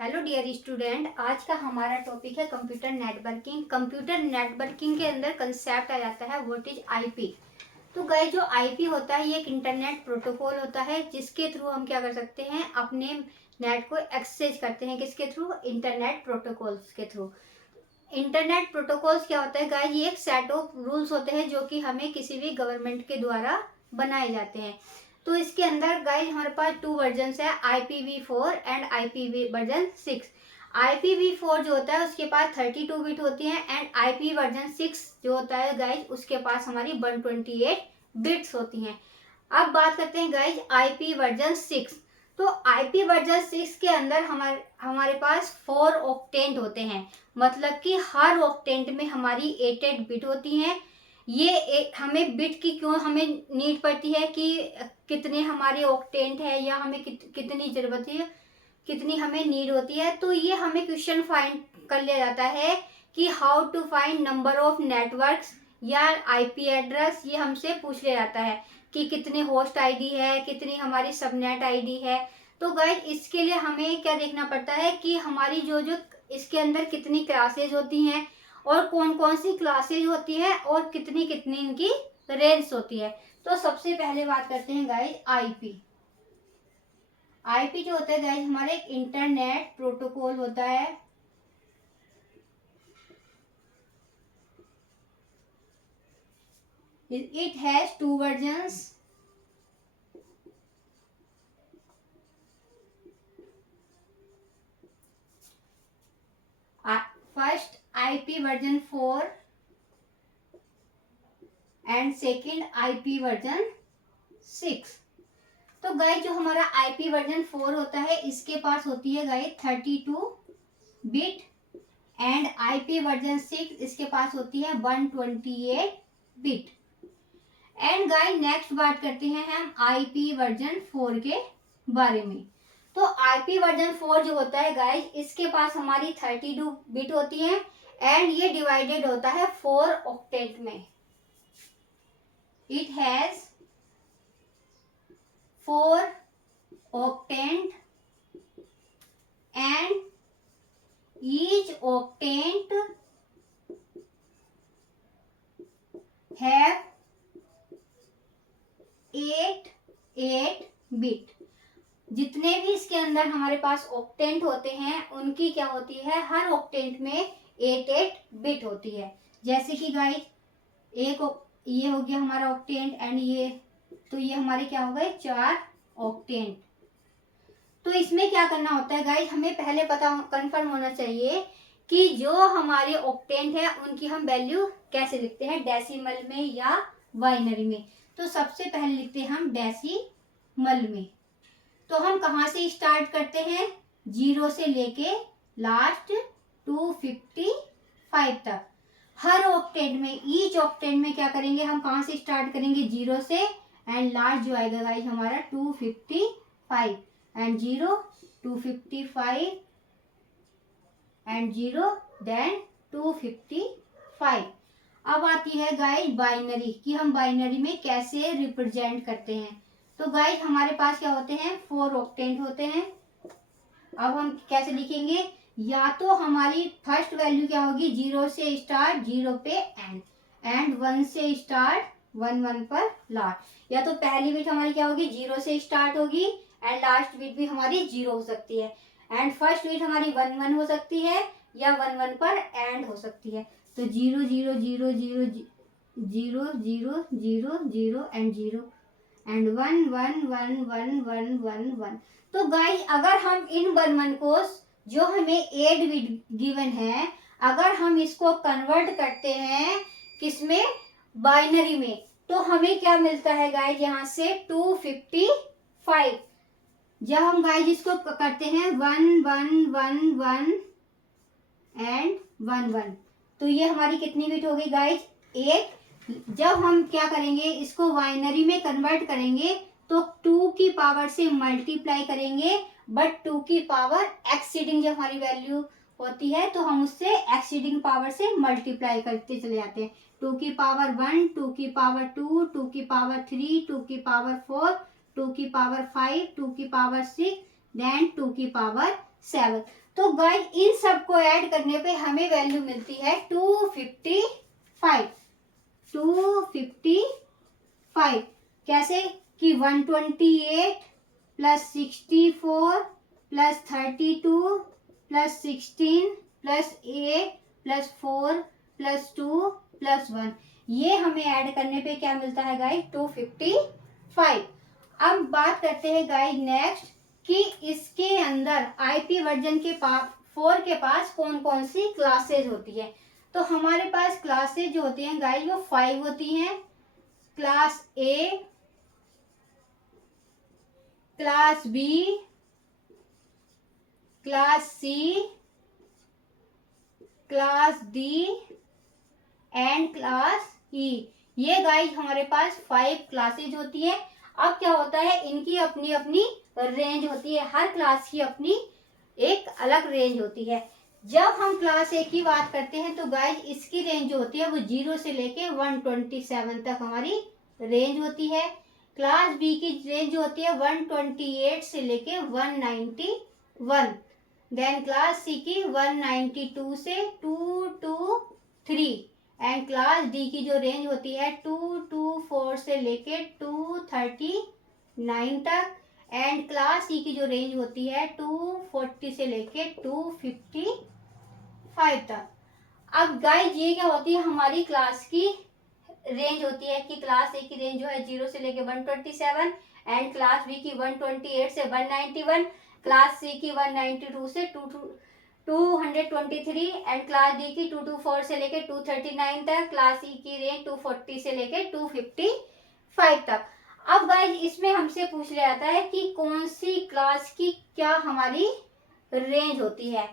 Hello dear student, आज का हमारा टॉपिक है कंप्यूटर नेटवर्किंग। कंप्यूटर नेटवर्किंग के अंदर कंसेप्ट आ जाता है व्हाट इज आईपी। तो गाइस, जो आईपी होता है ये एक इंटरनेट प्रोटोकॉल होता है जिसके थ्रू हम क्या कर सकते हैं, अपने नेट को एक्सेस करते हैं। किसके थ्रू? इंटरनेट प्रोटोकॉल्स के थ्रू। इंटरनेट प्रोटोकॉल्स क्या होता है गाइस? ये एक सेट ऑफ रूल्स होते हैं जो कि हमें किसी भी गवर्नमेंट के द्वारा बनाए जाते हैं। तो इसके अंदर गाइस हमारे पास 2 वर्जन्स है, IPv4 एंड IPv6। IPv4 जो होता है उसके पास 32 बिट होती है एंड IP v6 जो होता है गाइस उसके पास हमारी 128 बिट्स होती हैं। अब बात करते हैं गाइस IP v6। तो IP v6 के अंदर हमारे पास 4 ऑक्टेंट होते हैं, मतलब कि हर ऑक्टेंट में हमारी 8 बिट होती हैं। ये हमें बिट की क्यों हमें नीड पड़ती है कि कितने हमारे ऑक्टेंट है या हमें कितनी जरूरत है, कितनी हमें नीड होती है। तो ये हमें क्वेश्चन फाइंड कर लिया जाता है कि how to find number of networks या आईपी एड्रेस। ये हमसे पूछ लिया जाता है कि कितने होस्ट आईडी है, कितनी हमारी सबनेट आईडी है। तो गाइस इसके लिए हमें क्या देखना पड़ता है कि हमारी जो जो इसके अंदर कितनी क्लासेज होती हैं और कौन कौन सी क्लासेज होती है और कितनी कितनी इनकी रेंज होती है। तो सबसे पहले बात करते हैं गाइस आईपी। आईपी जो होता है गाइस हमारे एक इंटरनेट प्रोटोकॉल होता है। It has 2 versions. First IP version 4 and second IP version 6। तो गाइस जो हमारा IP वर्जन 4 होता है इसके पास होती है guys 32 bit and IP version 6 इसके पास होती है 128 बिट। एंड गाइस नेक्स्ट बात करते हैं हम IP वर्जन 4 के बारे में। तो IP वर्जन 4 जो होता है गाइस इसके पास हमारी 32 बिट होती है एंड ये डिवाइडेड होता है 4 ऑक्टेट में। It has 4 octant and each octant have 8 bit. जितने भी इसके अंदर हमारे पास ऑक्टेंट होते हैं उनकी क्या होती है, हर ऑक्टेंट में 8 बिट होती है। जैसे कि गाइस ये हो गया हमारा ऑक्टेंट एंड ये, तो ये हमारे क्या हो गए 4 ऑक्टेंट। तो इसमें क्या करना होता है गाइस, हमें पहले पता कंफर्म होना चाहिए कि जो हमारे ऑक्टेंट है उनकी हम वैल्यू कैसे लिखते हैं, डेसिमल में या बाइनरी में। तो सबसे पहले लिखते हैं हम डेसिमल में। तो हम कहाँ से स्टार्ट करते हैं, 0 से लेके लास्ट 255 तक। हर ऑक्टेंट में, ईच ऑक्टेंट में क्या करेंगे, हम कहाँ से स्टार्ट करेंगे 0 से एंड लास्ट जो आएगा गाइस हमारा 255 एंड 0 255 एंड 0 देन 255। अब आती है गाइस बाइनरी कि हम बाइनरी में कैसे रिप्रेजेंट करते हैं। तो गाइस हमारे पास क्या होते हैं, 4 ऑक्टेंट होते हैं। अब हम कैसे लिखेंगे, या तो हमारी फर्स्ट वैल्यू क्या होगी, 0 से स्टार्ट 0 पे एंड 1 से स्टार्ट 1 पर लास्ट। या तो पहली बिट हमारी क्या होगी, 0 से स्टार्ट होगी एंड लास्ट बिट भी हमारी 0 हो सकती है एंड फर्स्ट बिट हमारी 1 हो सकती है या 1 पर एंड हो सकती है। तो 0 0 0 0 0 0 0 0 एंड 0 एंड 1 1 1 1 1 1 1। तो गाइस अगर हम इन 1 को, जो हमें 8 बिट गिवन है, अगर हम इसको कन्वर्ट करते हैं किसमें, बाइनरी में, तो हमें क्या मिलता है गाइस, यहाँ से 255। जब हम गाइस इसको करते हैं 1 1 1 1 एंड 1 1, तो ये हमारी कितनी बिट हो गई गाइस, 8। जब हम क्या करेंगे, इसको बाइनरी में कन्वर्ट करेंगे तो 2 की पावर से मल्टीप्लाई करेंगे, बट 2 की पावर एक्सीडिंग जब हमारी वैल्यू होती है तो हम उससे एक्सीडिंग पावर से मल्टीप्लाई करते चले जाते हैं। 2 की पावर 1, 2 की पावर 2, 2 की पावर 3, 2 की पावर 4, 2 की पावर 5, 2 की पावर 6, देन 2 की पावर 7। तो गाइस इन सबको ऐड करने पे हमें वैल्यू मिलती है 255। 255 कैसे कि 128 plus 64 plus 32 plus 16 plus 8 plus 4 plus 2 plus 1, ये हमें ऐड करने पे क्या मिलता है गाइस 255। अब बात करते हैं गाइस नेक्स्ट कि इसके अंदर आईपी वर्जन के 4 के पास कौन कौन सी क्लासेज होती है। तो हमारे पास क्लासेज जो होती हैं गाइस वो 5 होती हैं। Class A, class B, class C, class D and class E. ये गाइस हमारे पास 5 क्लासेज होती है। अब क्या होता है, इनकी अपनी अपनी रेंज होती है, हर क्लास की अपनी एक अलग रेंज होती है। जब हम क्लास ए की बात करते हैं तो गाइस इसकी रेंज जो होती है वो 0 से लेके 127 तक हमारी रेंज होती है। क्लास बी की रेंज जो होती है 128 से लेके 191। देन क्लास सी की 192 से 223 एंड क्लास डी की जो रेंज होती है 224 से लेके 239 तक एंड क्लास सी की जो रेंज होती है 240 से लेके 255 तक। अब गाइस ये क्या होती है, हमारी क्लास की रेंज होती है कि क्लास ए की रेंज जो है 0 से लेके 127 एंड क्लास बी की 128 से 191, क्लास सी की 192 से 223 एंड क्लास डी की 224 से लेके 239 तक, क्लास ई की रेंज 240 से लेके 255 तक। अब गाइस इसमें हमसे पूछ लिया जाता है कि कौन सी क्लास की क्या हमारी रेंज होती है।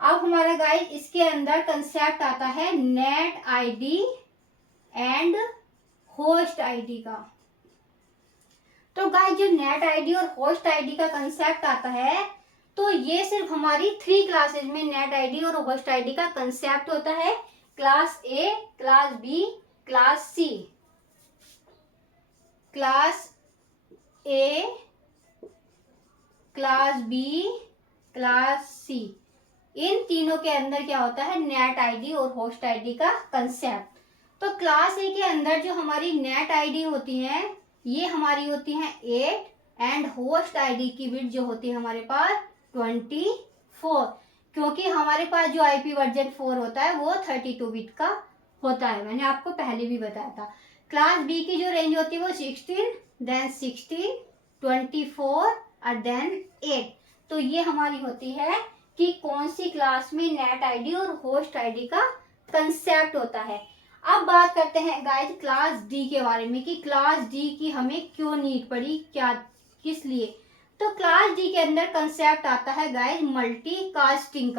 अब हमारा गाइस इसके अंदर कंसेप्ट आता है net ID and host ID का। तो गाइस जो नेट आईडी और होस्ट आईडी का कंसेप्ट आता है तो ये सिर्फ हमारी 3 क्लासेज में नेट आईडी और होस्ट आईडी का कंसेप्ट होता है। Class A, class B, class C. Class A, class B, class C, इन तीनों के अंदर क्या होता है नेट आईडी और होस्ट आईडी का कंसेप्ट। तो क्लास ए के अंदर जो हमारी नेट आईडी होती है ये हमारी होती है 8 एंड होस्ट आईडी की बिट जो होती है हमारे पास 24, क्योंकि हमारे पास जो आईपी वर्जन 4 होता है वो 32 बिट का होता है, मैंने आपको पहले भी बताया था। क्लास बी की जो रेंज होती है वो 16, देन 16, 24 और देन 8। तो ये हमारी होती है कि कौन सी क्लास में नेट आईडी और होस्ट आईडी का कंसेप्ट होता है। अब बात करते हैं गाइस क्लास डी के बारे में कि क्लास डी की हमें क्यों नीड पड़ी, क्या किस लिए। तो क्लास डी के अंदर कंसेप्ट आता है गाइस मल्टीकास्टिंग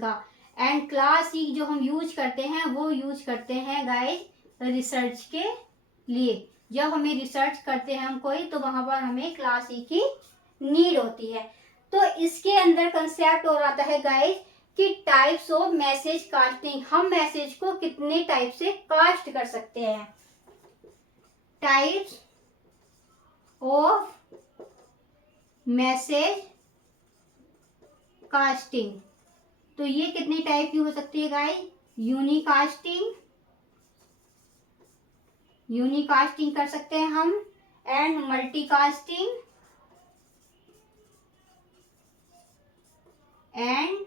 का एंड क्लास सी जो हम यूज करते हैं वो यूज करते हैं गाइस रिसर्च के लिए। जब हमें रिसर्च करते हैं हम कोई तो वहां पर हमें क्लास सी की नीड होती है। तो इसके अंदर कंसेप्ट और आता है गाइस कि टाइप्स ऑफ मैसेज कास्टिंग, हम मैसेज को कितने टाइप से कास्ट कर सकते हैं। टाइप्स ऑफ मैसेज कास्टिंग, तो ये कितने टाइप की हो सकती है गाइस, यूनिकास्टिंग कर सकते हैं हम एंड मल्टीकास्टिंग एंड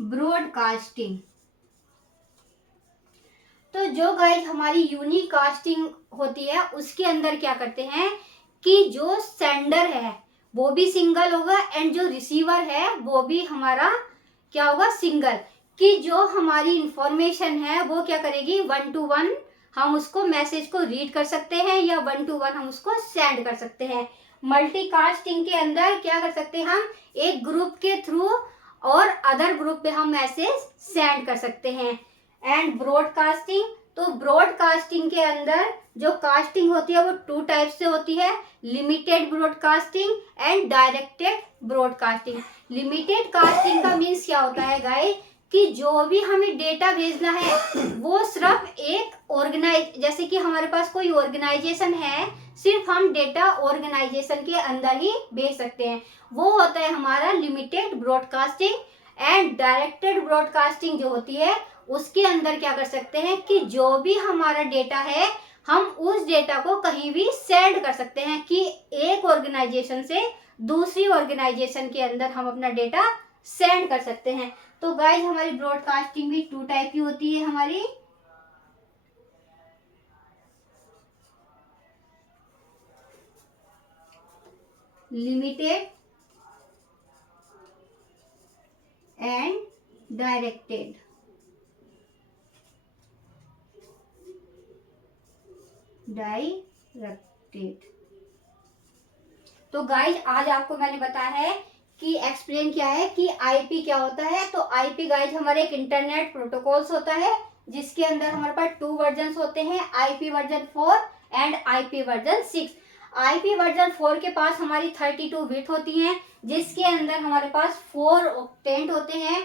ब्रॉडकास्टिंग। तो जो गाइस हमारी यूनिकास्टिंग होती है उसके अंदर क्या करते हैं कि जो सेंडर है वो भी सिंगल होगा एंड जो रिसीवर है वो भी हमारा क्या होगा सिंगल, कि जो हमारी इंफॉर्मेशन है वो क्या करेगी 1 to 1 हम उसको मैसेज को रीड कर सकते हैं या 1 to 1 हम उसको सेंड कर सकते हैं। मल्टीकास्टिंग के अंदर क्या कर सकते हैं हम एक ग्रुप के थ्रू और अदर ग्रुप पे हम मैसेज सेंड कर सकते हैं। एंड ब्रॉडकास्टिंग, तो ब्रॉडकास्टिंग के अंदर जो कास्टिंग होती है वो 2 टाइप से होती है, limited broadcasting and directed broadcasting. Limited casting का मीन्स क्या होता है गाइस कि जो भी हमें डेटा भेजना है वो सिर्फ एक जैसे कि हमारे पास कोई ऑर्गेनाइजेशन है सिर्फ हम डेटा ऑर्गेनाइजेशन के अंदर ही भेज सकते हैं। वो होता है हमारा limited broadcasting. And directed broadcasting जो होती है उसके अंदर क्या कर सकते हैं कि जो भी हमारा डेटा है हम उस डेटा को कहीं भी सेंड कर सकते हैं, कि एक ऑर्गेनाइजेशन से दूसरी ऑर्गेनाइजेशन के अंदर हम अपना डेटा सेंड कर सकते हैं। तो गाइज हमारी ब्रॉडकास्टिंग भी 2 टाइप की होती है हमारी। Limited and directed. तो गाइज आज आपको मैंने बताया है कि एक्सप्लेन क्या है कि आईपी क्या होता है। तो आईपी गाइज हमारे एक इंटरनेट प्रोटोकॉल्स होता है जिसके अंदर हमारे पास 2 वर्जन होते हैं, IP version 4 and IP version 6। IP version 4 के पास हमारी 32 बिट होती हैं, जिसके अंदर हमारे पास 4 ऑक्टेंट होते हैं।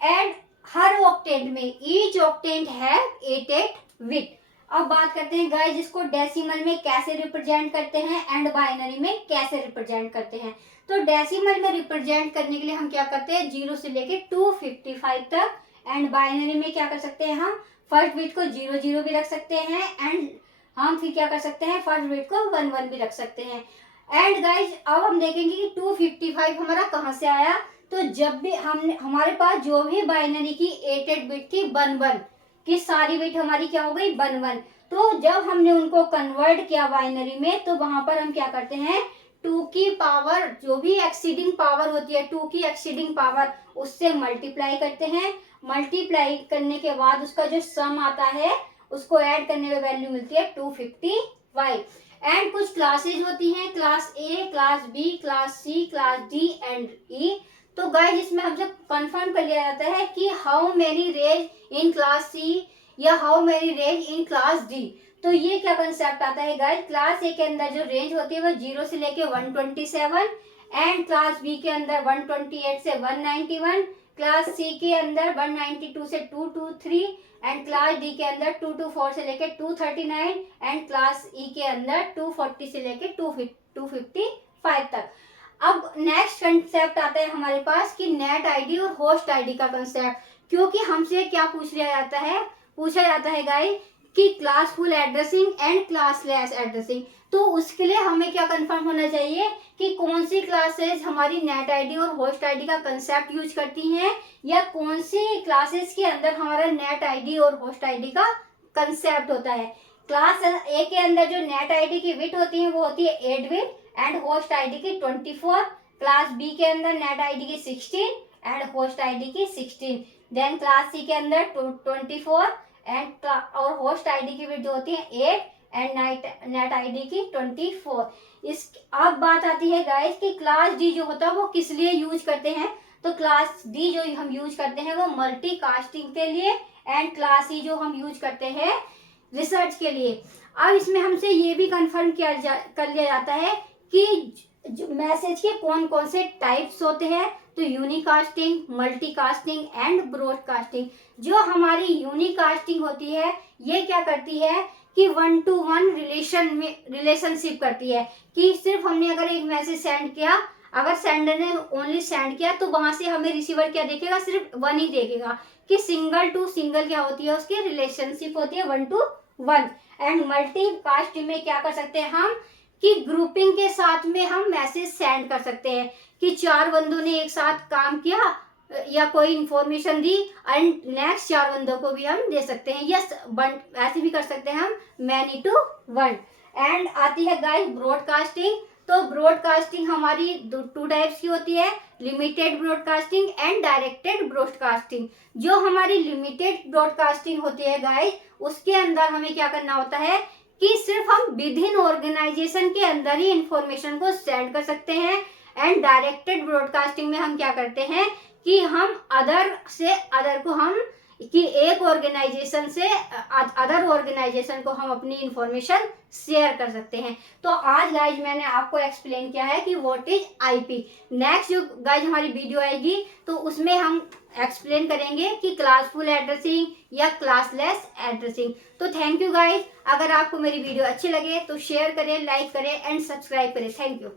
एंड हर ऑक्टेंट में ईच ऑक्टेंट है 88 बिट। अब बात करते हैं गाइस इसको डेसिमल में कैसे रिप्रेजेंट करते हैं एंड बाइनरी में कैसे रिप्रेजेंट करते हैं। तो डेसिमल में रिप्रेजेंट करने के लिए हम क्या करते हैं 0 से लेके 255 तक। एंड बाइनरी में क्या कर सकते हैं हम फर्स्ट बिट को 00 भी रख सकते हैं, एंड हम फिर क्या कर सकते हैं फर्स्ट बिट को 11 भी रख सकते हैं। एंड गाइज अब हम देखेंगे कि 255 हमारा कहाँ से आया। तो जब भी हमारे पास जो भी बाइनरी की 88 बिट थी 11 की सारी बिट हमारी क्या हो गई 11। तो जब हमने उनको कन्वर्ट किया बाइनरी में तो वहां पर हम क्या करते हैं 2 की पावर जो भी एक्सीडिंग पावर होती है 2 की एक्सीडिंग पावर उससे मल्टीप्लाई करते हैं। मल्टीप्लाई करने के बाद उसका जो सम आता है उसको ऐड करने में वैल्यू मिलती है 255। एंड कुछ क्लासेज होती हैं class A, class B, class C, class D and E. तो गाइस इसमें हमसे कंफर्म कर लिया जाता है कि how many rays in class C या how many range in class D. तो ये क्या कंसेप्ट आता है गाइस क्लास ए के अंदर जो रेंज होती है वो 0 से लेके 127 एंड क्लास बी के अंदर 128 से 191, क्लास सी के अंदर 192 से 223 एंड क्लास डी के अंदर 224 से लेके 239 एंड क्लास ई के अंदर 240 से लेके 255 तक। अब नेक्स्ट कंसेप्ट आता है हमारे पास कि नेट आईडी और होस्ट आईडी का कंसेप्ट। क्योंकि हमसे क्या पूछा जाता है गाइस कि classful addressing and classless addressing. तो उसके लिए हमें क्या कंफर्म होना चाहिए कि कौन सी क्लासेस हमारी नेट आईडी और होस्ट आईडी का कंसेप्ट यूज करती हैं या कौन सी क्लासेस के अंदर हमारा नेट आईडी और होस्ट आईडी का कंसेप्ट होता है। क्लास ए के अंदर जो नेट आईडी की बिट होती है वो होती है 8 बिट एंड होस्ट आईडी की 24। क्लास बी के अंदर नेट आईडी की 16 एंड होस्ट आईडी की 16। देन क्लास सी के अंदर 24 एंड और होस्ट आईडी की बिट जो होती है 8 एंड नेट आईडी की 24। इस अब बात आती है गाइस कि क्लास डी जो होता है वो किस लिए यूज करते हैं। तो क्लास डी जो हम यूज करते हैं वो मल्टीकास्टिंग के लिए एंड क्लास ई जो हम यूज करते हैं रिसर्च के लिए। अब इसमें हमसे ये भी कंफर्म कर लिया जाता है कि मैसेज के कौन कौन से टाइप्स होते हैं। तो यूनिकास्टिंग, मल्टीकास्टिंग एंड ब्रॉडकास्टिंग। जो हमारी यूनिकास्टिंग होती है ये क्या करती है कि 1 to 1 रिलेशनशिप करती है कि सिर्फ हमने अगर एक मैसेज सेंड किया, अगर सेंडर ने ओनली सेंड किया तो वहां से हमें रिसीवर क्या देखेगा सिर्फ 1 ही देखेगा। कि सिंगल टू सिंगल क्या होती है उसकी रिलेशनशिप होती है 1 to 1। एंड मल्टीकास्टिंग में क्या कर सकते हैं हम कि ग्रुपिंग के साथ में हम मैसेज सेंड कर सकते हैं कि 4 बंदों ने एक साथ काम किया या कोई इंफॉर्मेशन दी एंड नेक्स्ट 4 बंदों को भी हम दे सकते हैं। यस ऐसे भी कर सकते हैं हम मैनी टू 1। एंड आती है गाइस ब्रॉडकास्टिंग। तो ब्रॉडकास्टिंग हमारी 2 टाइप्स की होती है, limited broadcasting and directed broadcasting. जो हमारी लिमिटेड ब्रॉडकास्टिंग होती है गाइस उसके अंदर हमें क्या करना होता है कि सिर्फ हम विद इन ऑर्गेनाइजेशन के अंदर ही इंफॉर्मेशन को सेंड कर सकते हैं। एंड डायरेक्टेड ब्रॉडकास्टिंग में हम क्या करते हैं कि हम अदर से अदर को हम कि एक ऑर्गेनाइजेशन से अदर ऑर्गेनाइजेशन को हम अपनी इंफॉर्मेशन शेयर कर सकते हैं। तो आज गाइज मैंने आपको एक्सप्लेन किया है कि व्हाट इज आईपी। नेक्स्ट जो गाइज हमारी वीडियो आएगी तो उसमें हम एक्सप्लेन करेंगे कि क्लासफुल एड्रेसिंग या क्लासलेस एड्रेसिंग। तो थैंक यू गाइज। अगर आपको मेरी वीडियो अच्छी लगे तो शेयर करें, लाइक करें एंड सब्सक्राइब करें। Thank you.